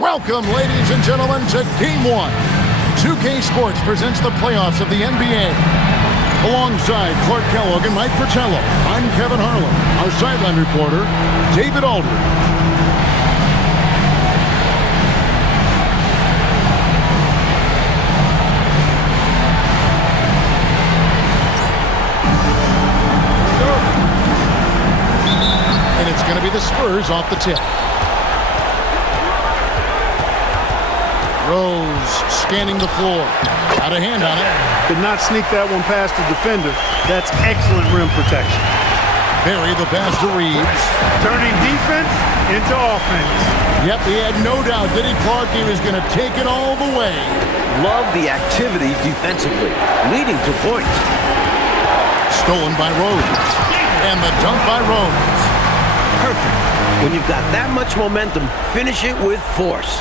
Welcome, ladies and gentlemen, to Game 1. 2K Sports presents the playoffs of the NBA. Alongside Clark Kellogg and Mike Fratello, I'm Kevin Harlan. Our sideline reporter, David Aldridge. And it's going to be the Spurs off the tip. Rose scanning the floor. Got a hand on it. Could not sneak that one past the defender. That's excellent rim protection. Barry the pass to Reeves. Turning defense into offense. Yep, he had no doubt, did he, Clark? He was going to take it all the way. Love the activity defensively, leading to points. Stolen by Rose. And the dunk by Rose. Perfect. When you've got that much momentum, finish it with force.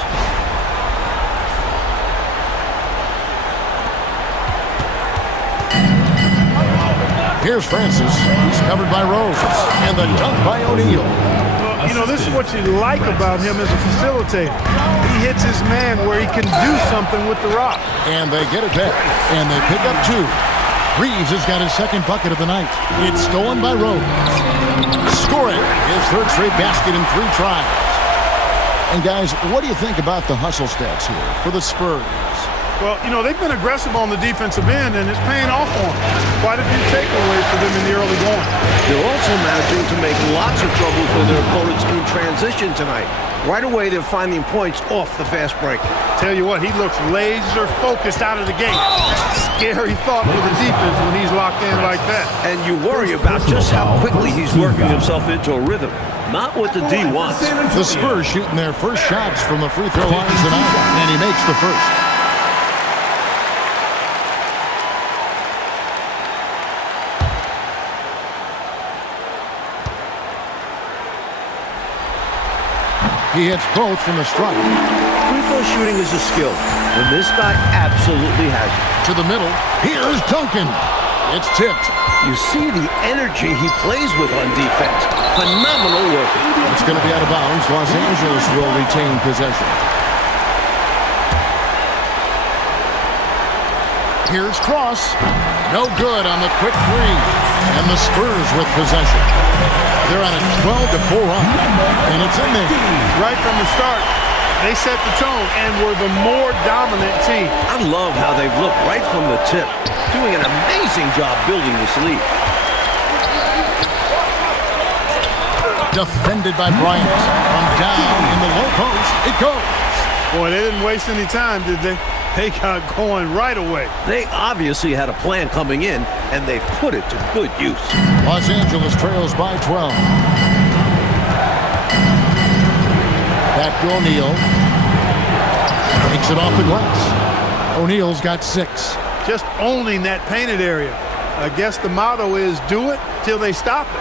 Here's Francis. He's covered by Rose. And the dunk by O'Neal. Well, you know, this is what you like about him as a facilitator. He hits his man where he can do something with the rock. And they get it back. And they pick up two. Reeves has got his second bucket of the night. It's stolen by Rose. Scoring his third straight basket in 3 tries. And guys, what do you think about the hustle stats here for the Spurs? Well, you know, they've been aggressive on the defensive end, and it's paying off for them. Quite a few takeaways for them in the early going. They're also managing to make lots of trouble for their opponents in transition tonight. Right away, they're finding points off the fast break. Tell you what, he looks laser focused out of the gate. Scary thought for the defense when he's locked in like that. And you worry about just how quickly he's working himself into a rhythm. Not what the D wants. The Spurs shooting their first shots from the free throw line tonight, and he makes the first. He hits both from the stripe. Free throw shooting is a skill, and this guy absolutely has it. To the middle. Here's Duncan. It's tipped. You see the energy he plays with on defense. Phenomenal work. It's going to be out of bounds. Los Angeles will retain possession. Here's Cross. No good on the quick three. And the Spurs with possession. They're on a 12-4 run. And it's in there. Right from the start, they set the tone and were the more dominant team. I love how they've looked right from the tip. Doing an amazing job building this lead. Defended by Bryant. From down in the low post, it goes. Boy, they didn't waste any time, did they? They got going right away. They obviously had a plan coming in, and they've put it to good use. Los Angeles trails by 12. Back to O'Neal. Takes it off the glass. O'Neal's got 6. Just owning that painted area. I guess the motto is do it till they stop it.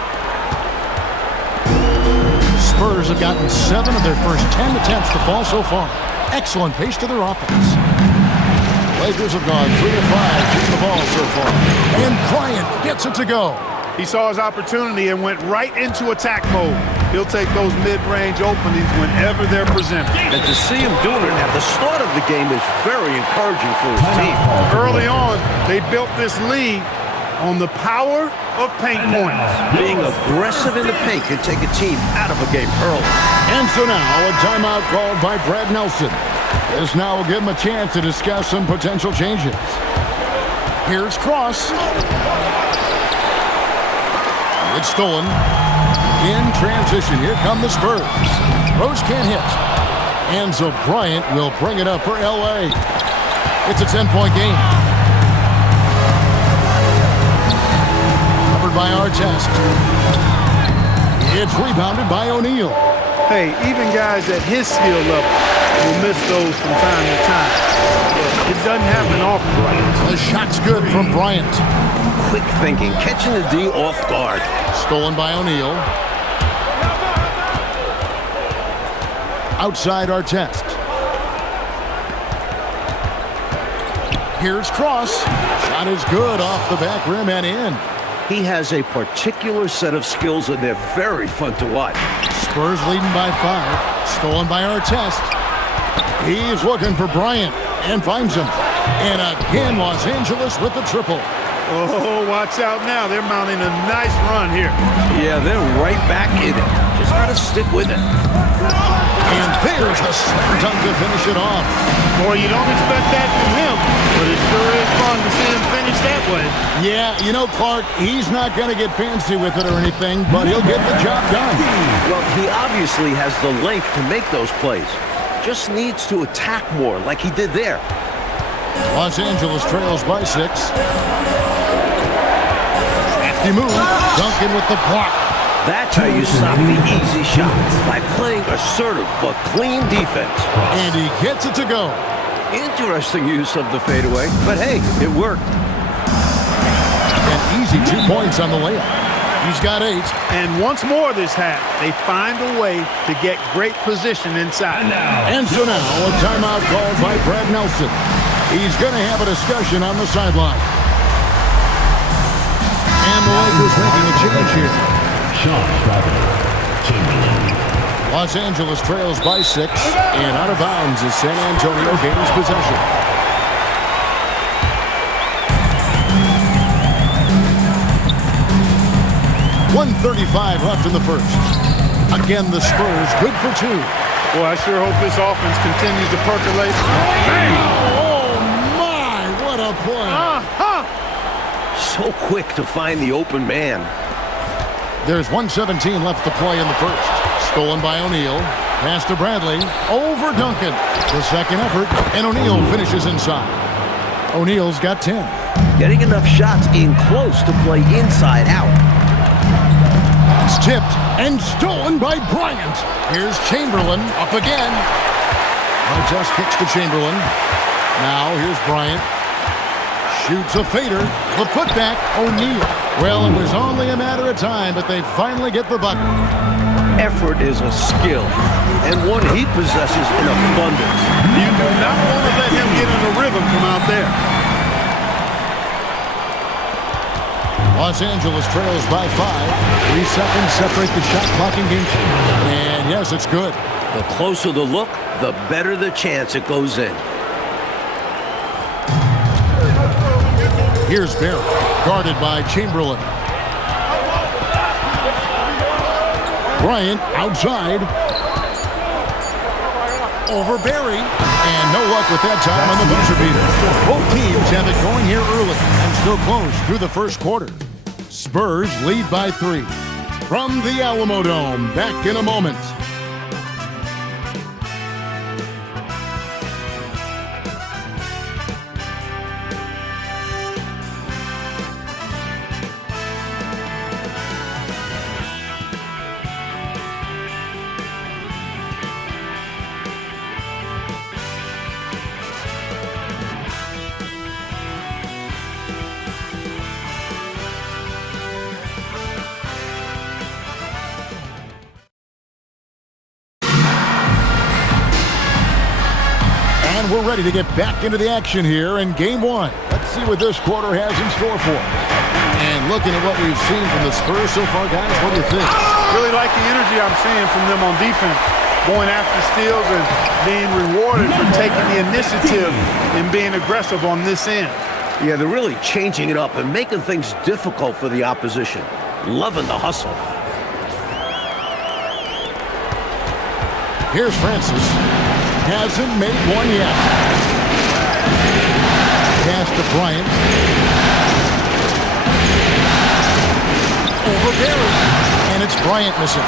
Spurs have gotten 7 of their first 10 attempts to fall so far. Excellent pace to their offense. Lakers have gone 3 of 5 shooting the ball so far. And Bryant gets it to go. He saw his opportunity and went right into attack mode. He'll take those mid-range openings whenever they're presented. And to see him doing it at the start of the game is very encouraging for his team. Early on, they built this lead on the power of paint points. Being aggressive in the paint can take a team out of a game early. And so now a timeout called by Brad Nelson. This now will give him a chance to discuss some potential changes. Here's Cross. It's stolen. In transition, here come the Spurs. Rose can't hit. And so Bryant will bring it up for L.A. It's a 10-point game. Covered by Artest. It's rebounded by O'Neal. Hey, even guys at his skill level will miss those from time to time. It doesn't happen often. The shot's good from Bryant. Quick thinking, catching the D off guard. Stolen by O'Neal. Outside Artest. Here's Cross. Shot is good off the back rim and in. He has a particular set of skills, and they're very fun to watch. Spurs leading by 5. Stolen by Artest. He's looking for Bryant and finds him. And again, Los Angeles with the triple. Oh, watch out now. They're mounting a nice run here. Yeah, they're right back in it. Just got to stick with it. And there's the slam dunk to finish it off. Boy, you don't expect that from him, but it sure is fun to see him finish that way. Yeah, you know, Clark, he's not going to get fancy with it or anything, but he'll get the job done. Well, he obviously has the length to make those plays. Just needs to attack more like he did there. Los Angeles trails by 6. Crafty move. Duncan with the block. That's how you stop the easy shots, by playing assertive but clean defense. And he gets it to go. Interesting use of the fadeaway, but hey, it worked. An easy 2 points on the layup. He's got 8. And once more this half, they find a way to get great position inside. And so now, a timeout called by Brad Nelson. He's going to have a discussion on the sideline. And the Lakers making a change here. Los Angeles trails by 6, and out of bounds as San Antonio gains possession. .135 left in the first. Again, the Spurs good for 2. Boy, I sure hope this offense continues to percolate. Oh, my, what a play. So quick to find the open man. There's 1:17 left to play in the first. Stolen by O'Neal. Pass to Bradley. Over Duncan. The second effort, and O'Neal finishes inside. O'Neal's got 10. Getting enough shots in close to play inside out. It's tipped and stolen by Bryant. Here's Chamberlain up again. Just kicks to Chamberlain. Now here's Bryant. Shoots a fader. The putback, O'Neal. Well, it was only a matter of time, but they finally get the bucket. Effort is a skill, and one he possesses in abundance. You do not want to let him get in a rhythm from out there. Los Angeles trails by 5. 3 seconds separate the shot clock and game sheet. And yes, it's good. The closer the look, the better the chance it goes in. Here's Barry, guarded by Chamberlain. Bryant outside. Over Barry. And no luck with that time on the buzzer beater. Both teams have it going here early and still close through the first quarter. Spurs lead by 3. From the Alamo Dome, back in a moment. We're ready to get back into the action here in Game 1. Let's see what this quarter has in store for us. And looking at what we've seen from the Spurs so far, guys, what do you think? Really like the energy I'm seeing from them on defense. Going after steals and being rewarded for taking the initiative and being aggressive on this end. Yeah, they're really changing it up and making things difficult for the opposition. Loving the hustle. Here's Francis. Hasn't made one yet. Pass to Bryant. Over Barry. And it's Bryant missing.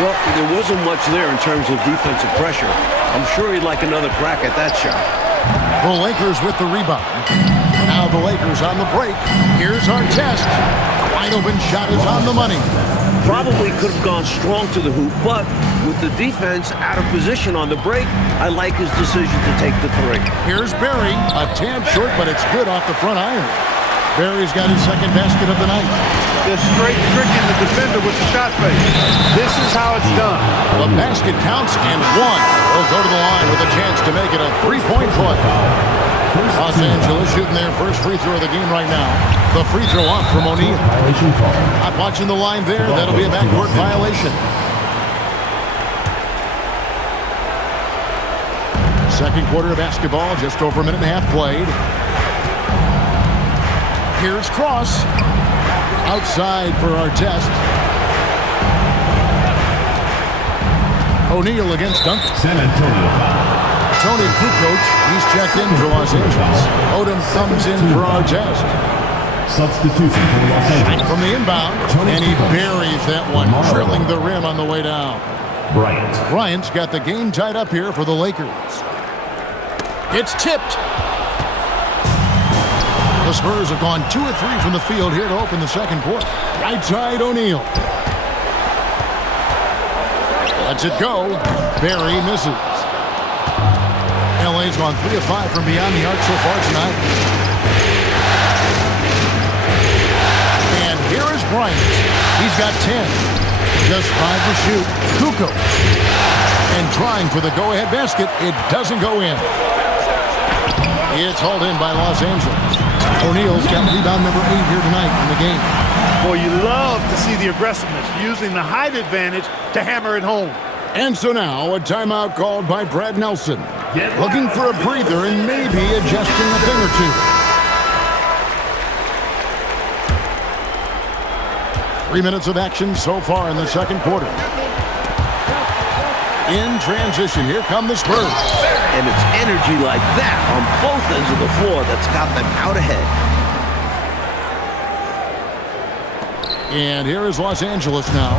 Well, there wasn't much there in terms of defensive pressure. I'm sure he'd like another crack at that shot. The Lakers with the rebound. Now the Lakers on the break. Here's Artest. Wide open shot is on the money. Probably could have gone strong to the hoop, but with the defense out of position on the break, I like his decision to take the 3. Here's Barry. A tad short, but it's good off the front iron. Barry's got his second basket of the night. Just straight tricking the defender with the shot fake. This is how it's done. The basket counts, and one will go to the line with a chance to make it a 3-point play. Los Angeles shooting their first free throw of the game right now. The free throw off from O'Neal. Not watching the line there. That'll be a backcourt violation. Second quarter of basketball, just over a minute and a half played. Here's Cross. Outside for Artest. O'Neal against Duncan. San Antonio foul. Tony Kukoc, he's checked in for Los Angeles. Odom comes in for Artest. Substitution for Los Angeles. From the inbound, and he buries that one, drilling the rim on the way down. Bryant's got the game tied up here for the Lakers. It's tipped. The Spurs have gone 2 of 3 from the field here to open the second quarter. Right side, O'Neal. Lets it go. Barry misses. LA's gone 3 of 5 from beyond the arc so far tonight. And here is Bryant. He's got 10. Just 5 to shoot. Kukoc. And trying for the go-ahead basket. It doesn't go in. It's hauled in by Los Angeles. O'Neal's got rebound number 8 here tonight in the game. Boy, you love to see the aggressiveness, using the height advantage to hammer it home. And so now, a timeout called by Brad Nelson. Looking for a breather and maybe adjusting a thing or two. 3 minutes of action so far in the second quarter. In transition, here come the Spurs. And it's energy like that on both ends of the floor that's got them out ahead. And here is Los Angeles now,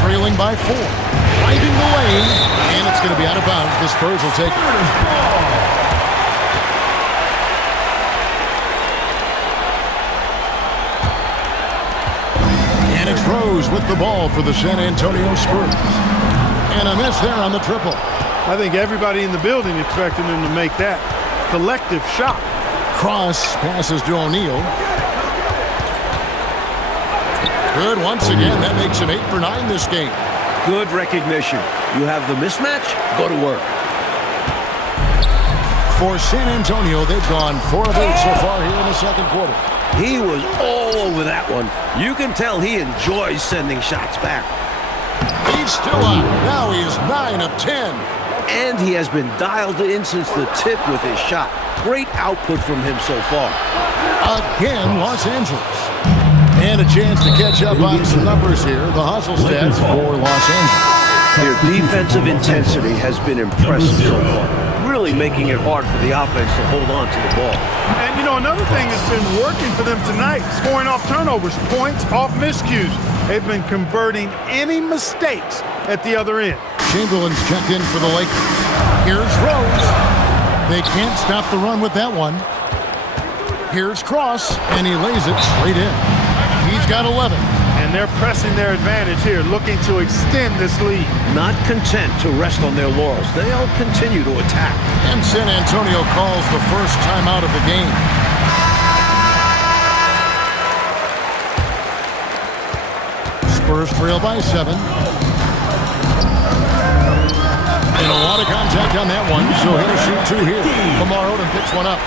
trailing by 4. Driving the lane, and it's going to be out of bounds. The Spurs will take it. And it's Rose with the ball for the San Antonio Spurs. And a miss there on the triple. I think everybody in the building expected him to make that collective shot. Cross passes to O'Neal. Good once again. That makes him 8 for 9 this game. Good recognition. You have the mismatch, go to work. For San Antonio, they've gone 4 of 8 so far here in the second quarter. He was all over that one. You can tell he enjoys sending shots back. He's still on. Now he is 9 of 10. And he has been dialed in since the tip with his shot. Great output from him so far. Again, Los Angeles. And a chance to catch up on some numbers here. The hustle stats for Los Angeles. Their defensive intensity has been impressive so far, really making it hard for the offense to hold on to the ball. And, you know, another thing that's been working for them tonight, scoring off turnovers, points off miscues. They've been converting any mistakes at the other end. Chamberlain's checked in for the Lakers. Here's Rose. They can't stop the run with that one. Here's Cross, and he lays it straight in. He's got 11. And they're pressing their advantage here, looking to extend this lead. Not content to rest on their laurels. They'll continue to attack. And San Antonio calls the first timeout of the game. Spurs trail by 7. And a lot of contact on that one, so he'll shoot 2 here. Lamar Odom picks one up.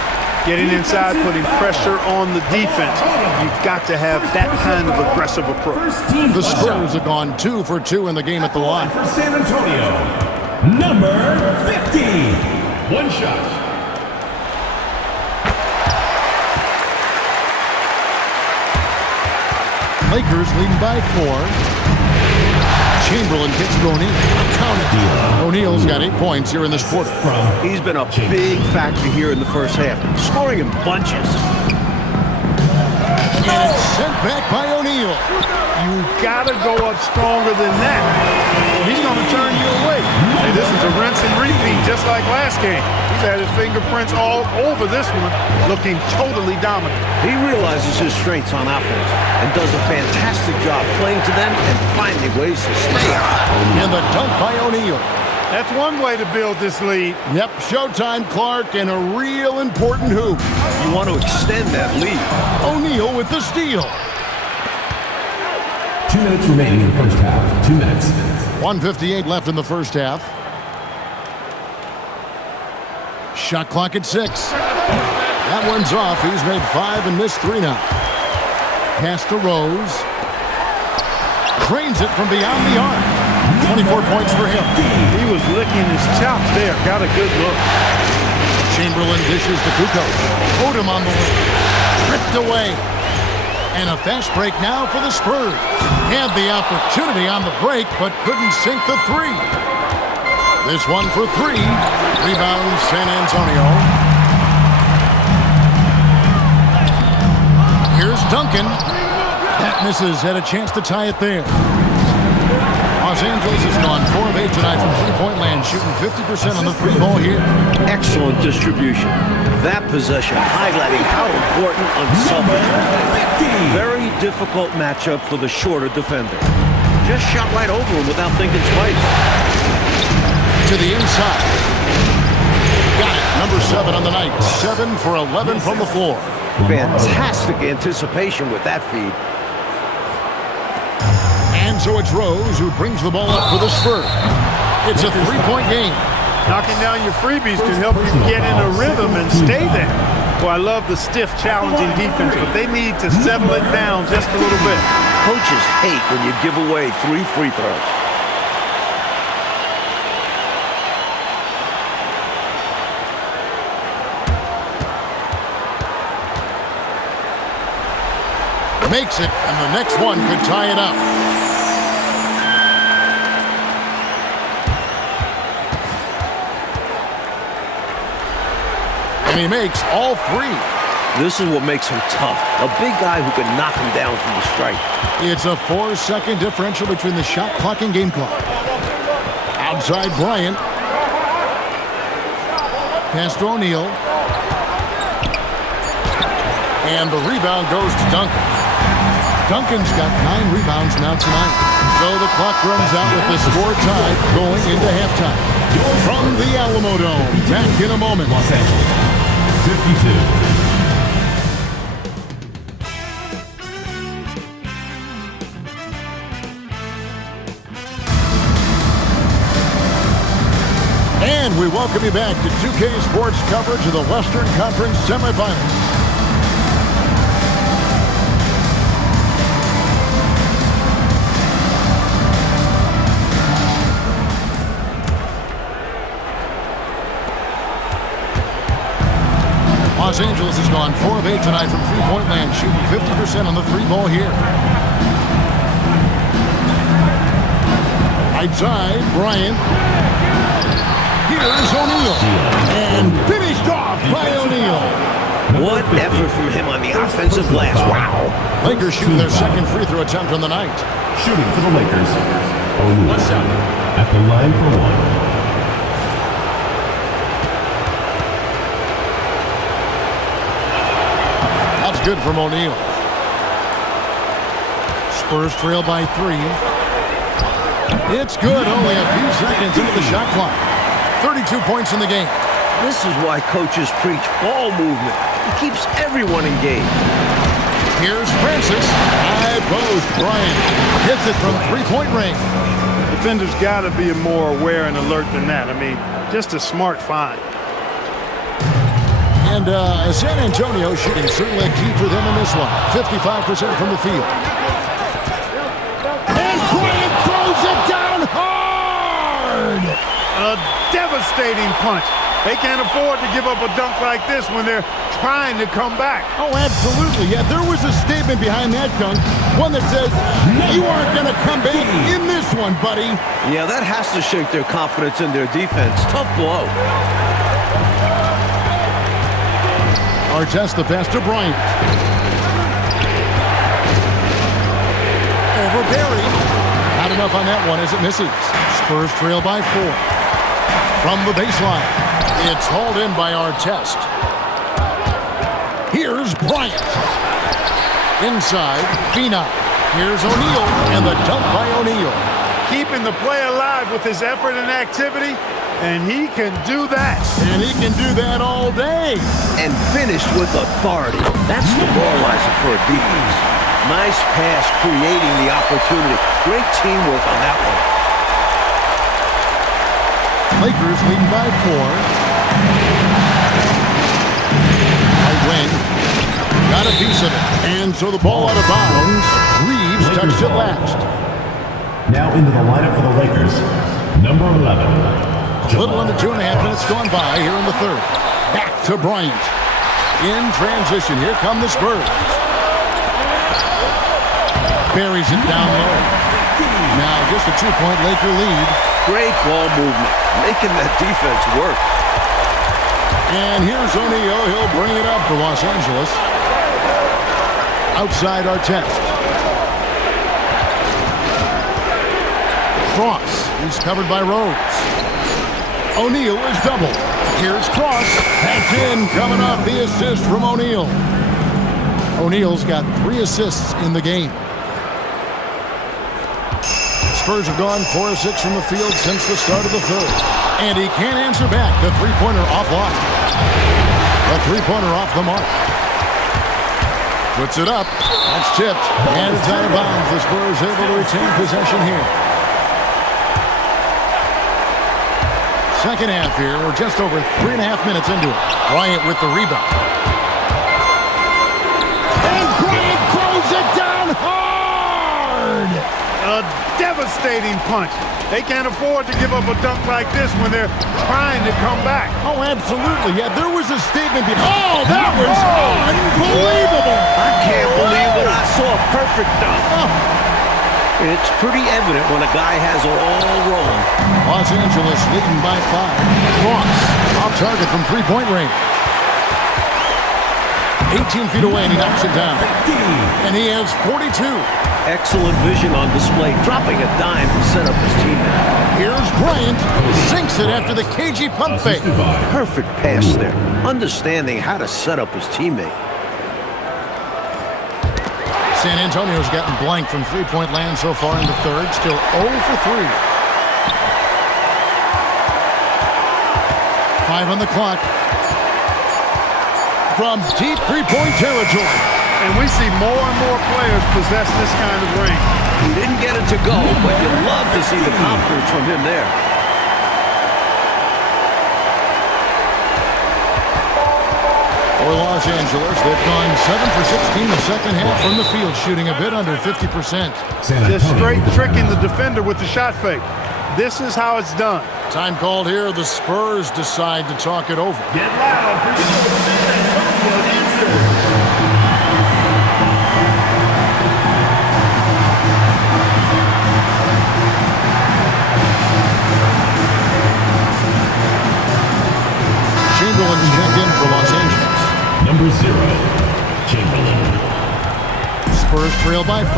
Getting inside, putting pressure on the defense. You've got to have that kind of aggressive approach. The Spurs have gone 2 for 2 in the game at the line. For San Antonio, number 50. One shot. Lakers leading by 4. Chamberlain gets to O'Neal. Counted. O'Neal's got 8 points here in this quarter. He's been a big factor here in the first half, scoring in bunches. And it's sent back by O'Neal. You gotta go up stronger than that. He's gonna turn you away. Hey, this is a rinse and repeat, just like last game. He's had his fingerprints all over this one, looking totally dominant. He realizes his strengths on offense and does a fantastic job playing to them and finding ways to stay on. And the dunk by O'Neal. That's one way to build this lead. Yep, showtime, Clark, and a real important hoop. You want to extend that lead. O'Neal with the steal. 2 minutes remaining in the first half. 2 minutes. 1:58 left in the first half. Shot clock at 6. That one's off. He's made 5 and missed 3 now. Pass to Rose. Cranes it from beyond the arc. 24 points for him. He was licking his chops there. Got a good look. Chamberlain dishes to Kukoc. Odom on the wing. Ripped away. And a fast break now for the Spurs. Had the opportunity on the break, but couldn't sink the three. This one for three. Rebound San Antonio. Here's Duncan. That misses. Had a chance to tie it there. Los Angeles has gone 4 of 8 tonight from three-point land, shooting 50% on the three ball here. Excellent distribution. That possession highlighting how important unselfish. Very difficult matchup for the shorter defender. Just shot right over him without thinking twice. To the inside. Got it. Number 7 on the night. 7 for 11 from the floor. Fantastic anticipation with that feed. And so it's Rose who brings the ball up for the Spurs. It's a three-point game. Knocking down your freebies can help you get in a rhythm and stay there. Well, I love the stiff, challenging defense, but they need to settle it down just a little bit. Coaches hate when you give away 3 free throws. Makes it, and the next one could tie it up. And he makes all 3. This is what makes him tough. A big guy who can knock him down from the strike. It's a 4-second differential between the shot clock and game clock. Outside Bryant. Pass to O'Neal. And the rebound goes to Duncan. Duncan's got 9 rebounds now tonight. So the clock runs out with the score tied going into halftime. From the Alamo Dome, back in a moment. Los Angeles, 52. And we welcome you back to 2K Sports coverage of the Western Conference semifinals. Los Angeles has gone 4 of 8 tonight from three-point land, shooting 50% on the three ball here. Outside, Bryant. Here's O'Neal. And finished off by O'Neal. What effort from him on the offensive glass. Wow. Lakers shooting their second free throw attempt on the night. Shooting for the Lakers, O'Neal at the line for 1. Good from O'Neal. Spurs trail by 3. It's good. Only a few seconds into the shot clock. 32 points in the game. This is why coaches preach ball movement. It keeps everyone engaged. Here's Francis. High post. Bryant hits it from three-point range. Defenders got to be more aware and alert than that. I mean, just a smart find. And San Antonio shooting certainly a key for them in this one. 55% from the field. And Bryant throws it down hard! A devastating punch. They can't afford to give up a dunk like this when they're trying to come back. Oh, absolutely. Yeah, there was a statement behind that dunk. One that says, you aren't going to come back in this one, buddy. Yeah, that has to shake their confidence in their defense. Tough blow. Artest the pass to Bryant. Over Barry. Not enough on that one as it misses. Spurs trail by 4. From the baseline. It's hauled in by Artest. Here's Bryant. Inside, Phenom. Here's O'Neal, and the dunk by O'Neal. Keeping the play alive with his effort and activity, and he can do that. And he can do that all day. And finished with authority. That's demoralizing for a defense. Nice pass creating the opportunity. Great teamwork on that one. Lakers leading by 4. Right wing. Got a piece of it. And so the ball out of bounds. Reeves touched it last. Now into the lineup for the Lakers, number 11. A little under 2.5 minutes gone by here in the third. Back to Bryant. In transition, here come the Spurs. Buries it down low. Now just a 2-point Laker lead. Great ball movement, making that defense work. And here's O'Neal. He'll bring it up for Los Angeles. Outside Artest. Cross. He's covered by Rose. O'Neal is double. Here's Cross. That's in. Coming off the assist from O'Neal. O'Neal's got 3 assists in the game. Spurs have gone 4 of 6 from the field since the start of the third. And he can't answer back. The three-pointer offline. The three-pointer off the mark. Puts it up. That's tipped. And it's out of bounds. The Spurs able to retain possession here. Second half here. We're just over 3.5 minutes into it. Bryant with the rebound. And Bryant throws it down hard. A devastating punch. They can't afford to give up a dunk like this when they're trying to come back. Oh, absolutely. Yeah, there was a statement behind. Oh, that was unbelievable. I can't believe that I saw a perfect dunk. It's pretty evident when a guy has it all wrong. Los Angeles leading by 5. Cross off target from 3-point range. 18 feet away, and he knocks it down. And he has 42. Excellent vision on display, dropping a dime to set up his teammate. Here's Bryant, sinks it after the cagey pump fake. Perfect pass there, understanding how to set up his teammate. San Antonio's gotten blank from 3-point land so far in the third, still 0 for 3. 5 on the clock. From deep 3-point territory. And we see more and more players possess this kind of range. He didn't get it to go, but you love to see the confidence from him there. For Los Angeles, they've gone 7 for 16 the second half from the field, shooting a bit under 50%. Just straight tricking the defender with the shot fake. This is how it's done. Time called here. The Spurs decide to talk it over. Get loud for San Antonio answer. Chamberlain's checked in for Los Angeles. Number 0, Chamberlain. Spurs trail by 5.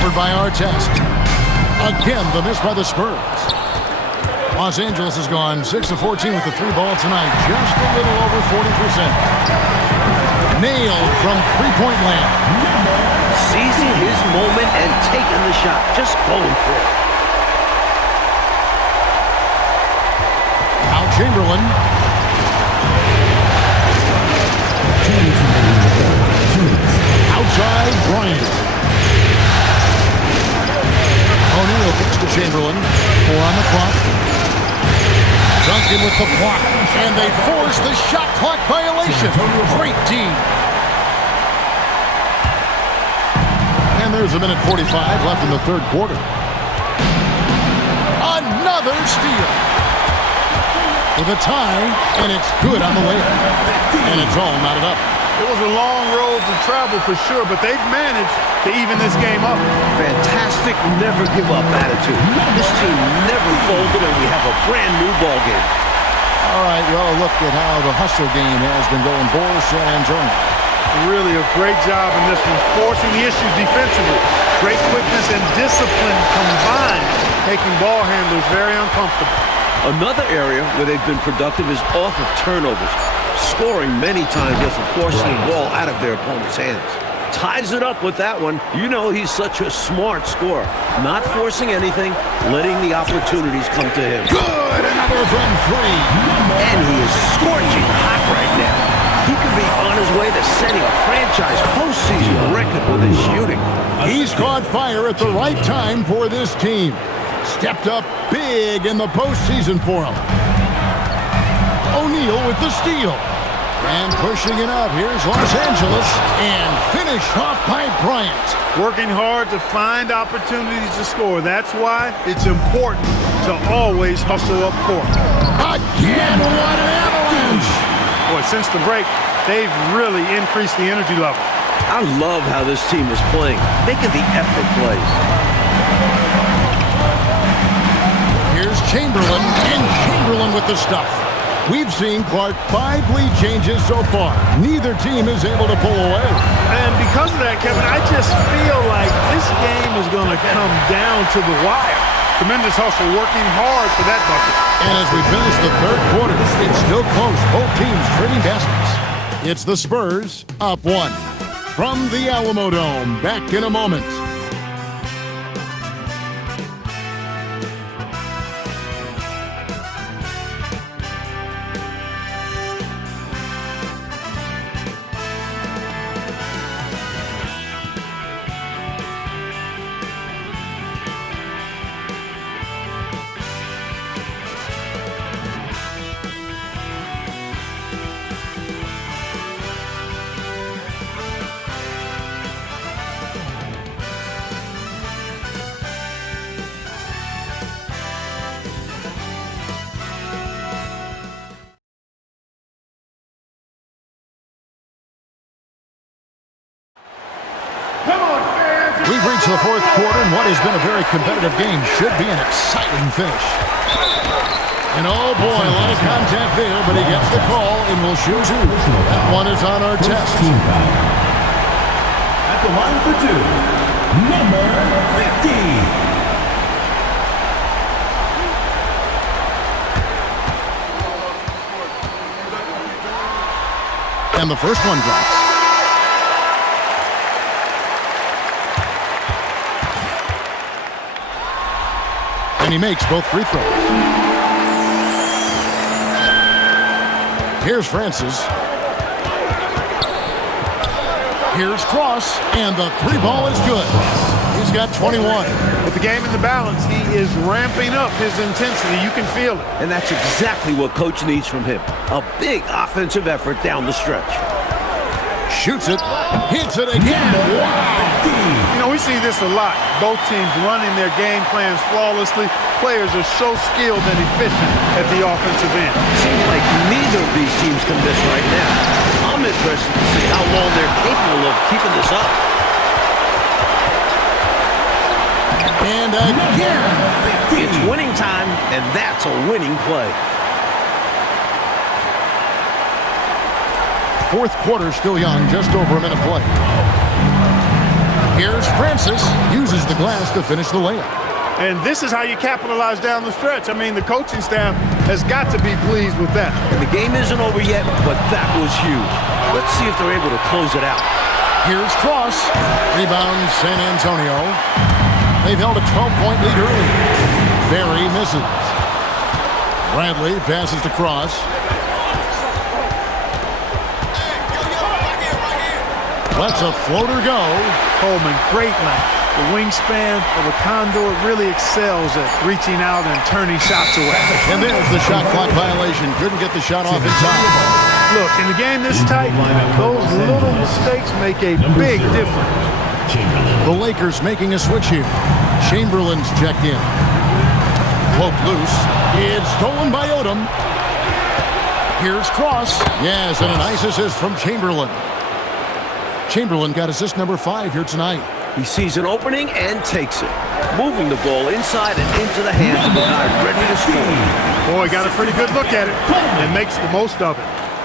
Covered by Artest. Again, the miss by the Spurs. Los Angeles has gone 6 of 14 with the 3 ball tonight. Just a little over 40%. Nailed from 3-point land. Seizing his moment and taking the shot. Just going for it. Now Chamberlain. Outside Bryant. O'Neal kicks to Chamberlain. 4 on the clock. Duncan with the block. And they force the shot clock violation. Great team. And there's a minute 45 left in the third quarter. Another steal. With a tie, and it's good on the way. And it's all knotted up. It was a long road to travel for sure, but they've managed to even this game up. Fantastic never give up attitude. This team never folded, and we have a brand new ball game. All right, well, look at how the hustle game has been going for San Antonio. Really a great job in this one, forcing the issue defensively. Great quickness and discipline combined, making ball handlers very uncomfortable. Another area where they've been productive is off of turnovers, scoring many times after forcing the ball out of their opponent's hands. Ties it up with that one. You know he's such a smart scorer. Not forcing anything, letting the opportunities come to him. Good, another from 3. And he is scorching hot right now. He could be on his way to setting a franchise postseason record with his shooting. He's caught fire at the right time for this team. Stepped up big in the postseason for him. O'Neal with the steal. And pushing it up, here's Los Angeles. And finished off by Bryant. Working hard to find opportunities to score. That's why it's important to always hustle up court. Again, what an avalanche! Boy, since the break, they've really increased the energy level. I love how this team is playing, making the effort plays. Here's Chamberlain, and Chamberlain with the stuff. We've seen Clark 5 lead changes so far. Neither team is able to pull away. And because of that, Kevin, I just feel like this game is going to come down to the wire. Tremendous hustle, working hard for that bucket. And as we finish the third quarter, it's still close. Both teams trading baskets. It's the Spurs up 1. From the Alamo Dome, back in a moment. We've reached the fourth quarter, and what has been a very competitive game should be an exciting finish. And oh boy, a lot of contact there, but he gets the call and will shoot two. That one is on our test. At the line for two, number 50. And the first one drops. And he makes both free throws. Here's Francis. Here's Cross, and the three ball is good. He's got 21. With the game in the balance, he is ramping up his intensity. You can feel it. And that's exactly what Coach needs from him. A big offensive effort down the stretch. Shoots it. Hits it again. Wow. You know, we see this a lot. Both teams running their game plans flawlessly. Players are so skilled and efficient at the offensive end. Seems like neither of these teams can miss right now. I'm interested to see how long they're capable of keeping this up. And again. It's winning time, and that's a winning play. Fourth quarter still young, just over a minute play. Here's Francis, uses the glass to finish the layup. And this is how you capitalize down the stretch. I mean, the coaching staff has got to be pleased with that. And the game isn't over yet, but that was huge. Let's see if they're able to close it out. Here's Cross. Rebound San Antonio. They've held a 12-point lead early. Barry misses. Bradley passes to Cross. Lets a floater go. Coleman, great length. The wingspan of a Condor really excels at reaching out and turning shots away. And there's the shot clock violation. Couldn't get the shot off in time. Look, in the game this tight, those little mistakes make a big difference. The Lakers making a switch here. Chamberlain's checked in. Poke loose. It's stolen by Odom. Here's Cross. Yes, and a nice assist from Chamberlain. Chamberlain got assist number 5 here tonight. He sees an opening and takes it, moving the ball inside and into the hands of the guy ready to score. Boy, got a pretty good look at it and makes the most of it.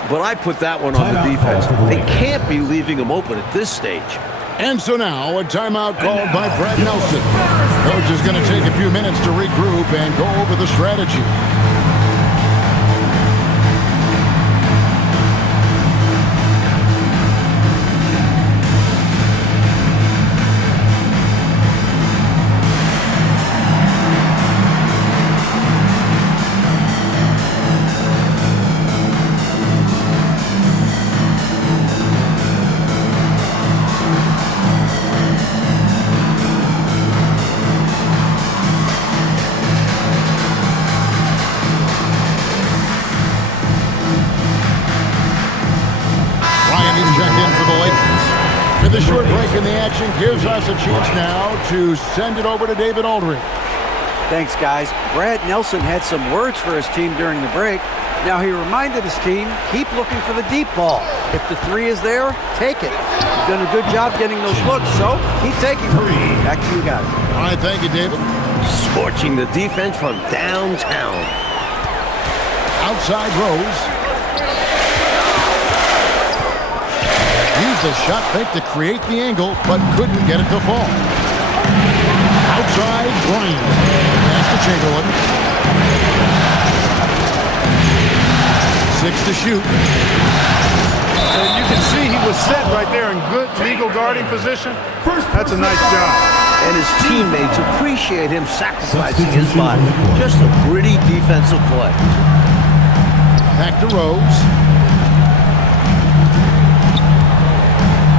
But I put that one on the defense. They can't be leaving him open at this stage. And so now a timeout called by Brad Nelson. Coach is going to take a few minutes to regroup and go over the strategy. in the action gives us a chance now to send it over to David Aldridge. Thanks, guys. Brad Nelson had some words for his team during the break. Now he reminded his team, keep looking for the deep ball. If the three is there, take it. You've done a good job getting those looks, so keep taking them. Back to you guys. All right, thank you, David. Scorching the defense from downtown. Outside Rose. Used a shot fake to create the angle, but couldn't get it to fall. Outside Bryant. Pass to Chamberlain. 6 to shoot. And you can see he was set right there in good legal guarding position. That's a nice job. And his teammates appreciate him sacrificing his body. Just a gritty defensive play. Back to Rose.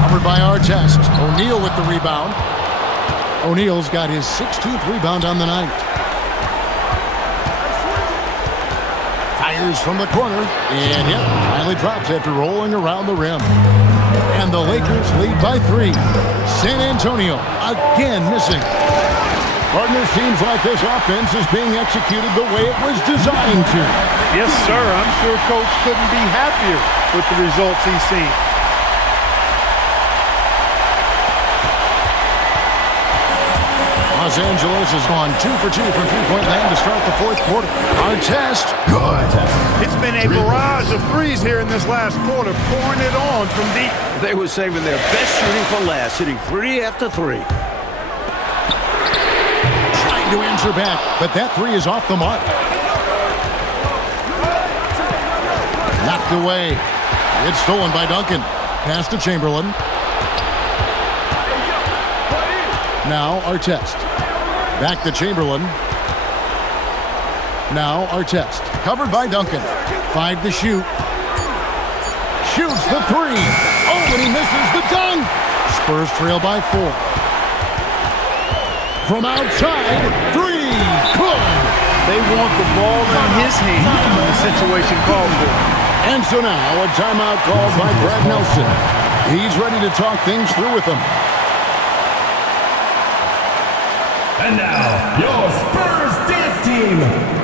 Covered by Artest. O'Neal with the rebound. O'Neal's got his 16th rebound on the night. Fires from the corner. And finally drops after rolling around the rim. And the Lakers lead by 3. San Antonio again missing. Partner, seems like this offense is being executed the way it was designed to. Yes, sir. I'm sure Coach couldn't be happier with the results he's seen. Los Angeles has gone 2 for 2 from three-point land to start the fourth quarter. Artest, good. It's been a barrage of threes here in this last quarter, pouring it on from deep. They were saving their best shooting for last, hitting 3 after 3. Trying to answer back, but that 3 is off the mark. Knocked away. It's stolen by Duncan. Pass to Chamberlain. Now Artest. Back to Chamberlain. Now Artest. Covered by Duncan. 5 to shoot. Shoots the 3. Oh, and he misses the dunk. Spurs trail by 4. From outside, 3. Good. They want the ball in his hand when the situation calls for it. And so now a timeout called by Brad Nelson. He's ready to talk things through with them. And now, your Spurs dance team.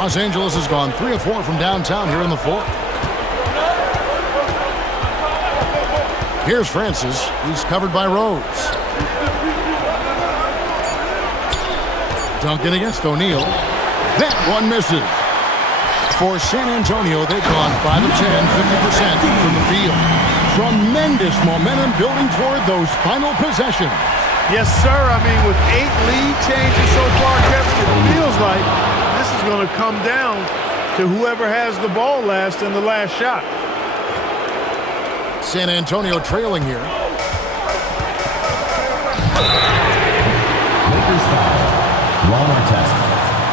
Los Angeles has gone 3 of 4 from downtown here in the fourth. Here's Francis. He's covered by Rose. Duncan against O'Neal. That one misses. For San Antonio, they've gone 5 of 10, 50% from the field. Tremendous momentum building toward those final possessions. Yes, sir. I mean, with 8 lead changes so far, Kevin, it feels like this is going to come down to whoever has the ball last in the last shot. San Antonio trailing here. Lakers foul. Ron Artest.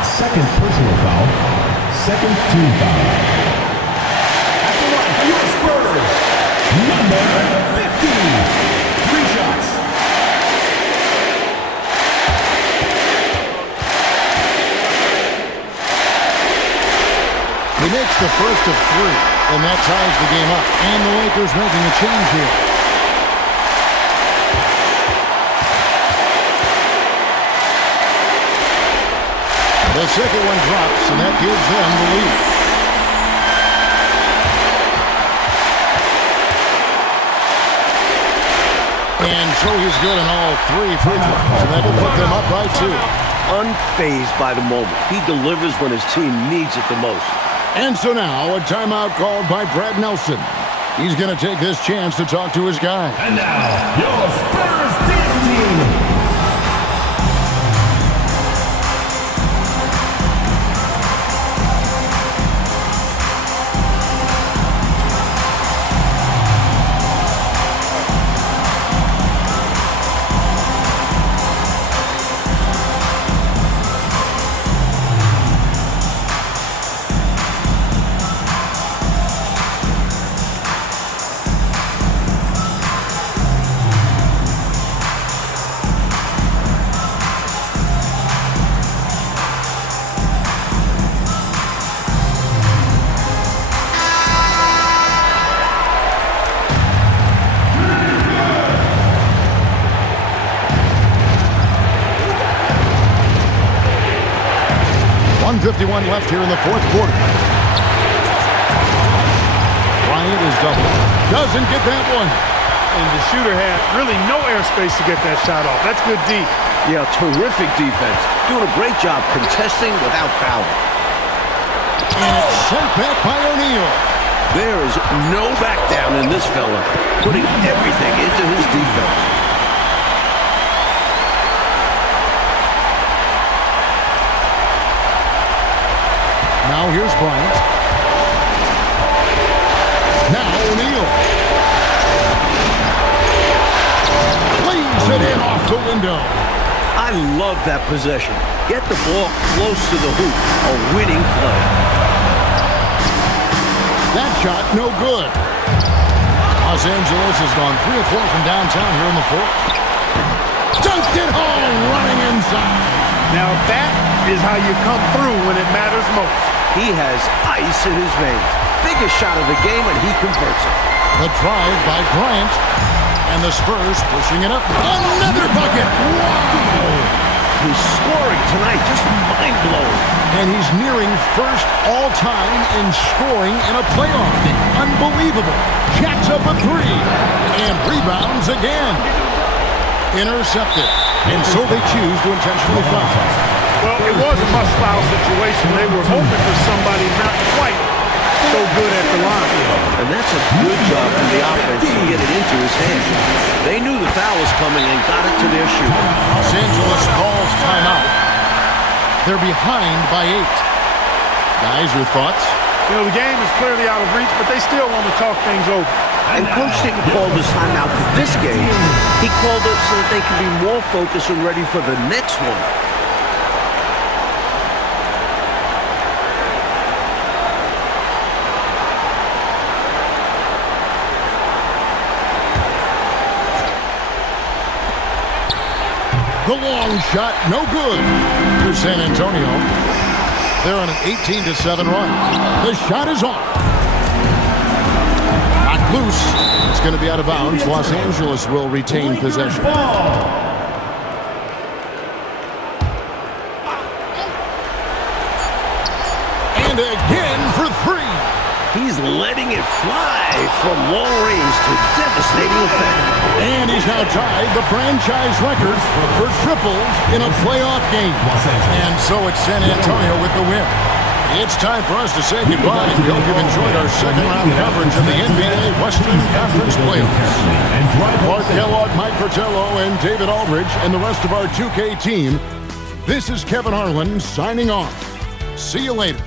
Second personal foul. Second team foul. At the line for your Spurs, number 50. 3 shots. He makes the first of 3, and that ties the game up. And the Lakers making a change here. The second one drops, and that gives them the lead. And so he's good in all 3 free throws, and that will put them up by 2. Unfazed by the moment. He delivers when his team needs it the most. And so now a timeout called by Brad Nelson. He's going to take this chance to talk to his guy. And now, your Spurs dance team. .51 left here in the fourth quarter. Bryant is double. Doesn't get that one. And the shooter had really no airspace to get that shot off. That's good D. Yeah, terrific defense. Doing a great job contesting without fouling. And it's sent back by O'Neal. There is no back down in this fella, putting everything into his defense. Now here's Bryant. Now O'Neal. Leaves it in off the window. I love that possession. Get the ball close to the hoop. A winning play. That shot, no good. Los Angeles has gone 3 of 4 from downtown here in the fourth. Dunked it home, running inside. Now that is how you come through when it matters most. He has ice in his veins. Biggest shot of the game, and he converts it. The drive by Bryant. And the Spurs pushing it up. Another bucket! Wow! His scoring tonight, just mind-blowing. And he's nearing first all-time in scoring in a playoff game. Unbelievable. Jacks up a 3. And rebounds again. Intercepted. And so they choose to intentionally foul. Well, it was a must-foul situation. They were hoping for somebody not quite so good at the line. And that's a good job from the offense to get it into his hands. They knew the foul was coming and got it to their shooter. Los Angeles calls timeout. They're behind by 8. Guys, your thoughts? You know, the game is clearly out of reach, but they still want to talk things over. And Coach didn't call this timeout for this game. He called it so that they can be more focused and ready for the next one. The long shot, no good for San Antonio. They're on an 18-7 run. The shot is off. Knocked loose. It's going to be out of bounds. Los Angeles will retain possession. And again for 3. He's letting it fly from long range to devastating effect. And he's now tied the franchise record for triples in a playoff game. And so it's San Antonio with the win. It's time for us to say goodbye. We hope you've enjoyed our second-round coverage of the NBA Western Conference playoffs. Clark Kellogg, Mike Fratello, and David Aldridge, and the rest of our 2K team, this is Kevin Harlan signing off. See you later.